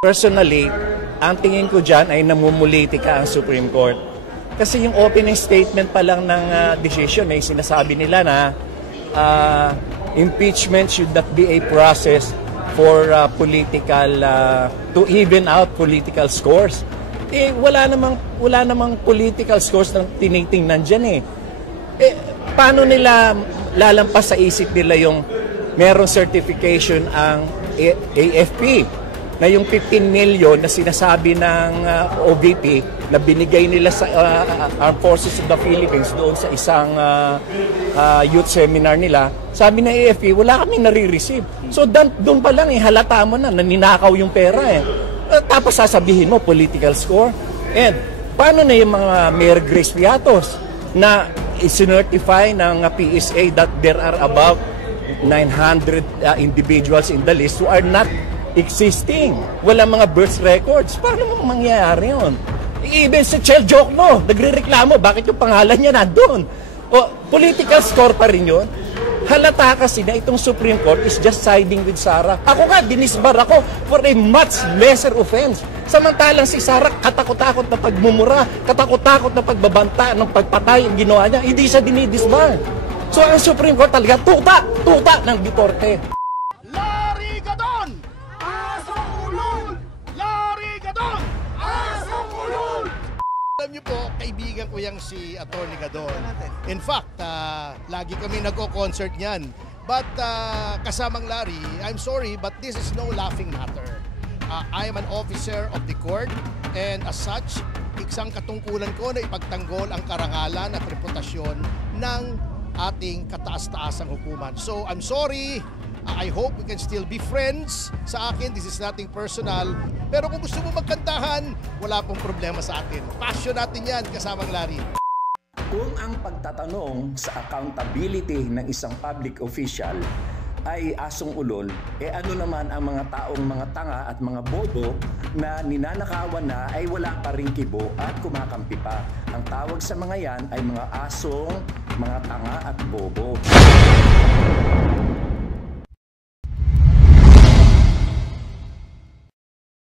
Personally, ang tingin ko dyan ay namumulitika ang Supreme Court. Kasi yung opening statement pa lang ng decision ay sinasabi nila na impeachment should not be a process for to even out political scores. Eh, wala namang political scores na tinitingnan dyan eh. Paano nila lalampas sa isip nila yung merong certification ang AFP? Na yung 15 million na sinasabi ng OVP na binigay nila sa Armed Forces of the Philippines doon sa isang youth seminar nila, sabi ng AFP, wala kaming nare-receive. So doon pa lang halata mo na ninakaw yung pera eh. Tapos sasabihin mo, political score. And paano na yung mga Mayor Grace Piatos na isinertify ng PSA that there are about 900 individuals in the list who are not existing. Wala mga birth records. Paano mangyayari yun? Even si Chel Jokno, nagre-reklamo, bakit yung pangalan niya nandun? O, political score pa rin yun. Halata kasi na itong Supreme Court is just siding with Sara. Ako nga, dinisbar ako for a much lesser offense. Samantalang si Sara, katakot-takot na pagmumura, katakot-takot na pagbabanta ng pagpatay ang ginawa niya, hindi siya dinidisbar. So ang Supreme Court talaga, tuta ng Duterte. Alam niyo po, kaibigan ko yang si Atty. Gadon. In fact, lagi kami nagko-concert niyan. But kasamang Larry, I'm sorry, but this is no laughing matter. I am an officer of the court and as such, isang katungkulan ko na ipagtanggol ang karangalan at reputasyon ng ating kataas-taasang hukuman. So, I'm sorry. I hope we can still be friends. Sa akin, this is nothing personal. Pero kung gusto mo magkantahan, wala pong problema sa atin. Passion natin yan, kasamang Larry. Kung ang pagtatanong sa accountability ng isang public official ay asong ulol, ano naman ang mga taong mga tanga at mga bobo na ninanakawan na ay wala pa ring kibo at kumakampi pa. Ang tawag sa mga yan ay mga asong, mga tanga at bobo.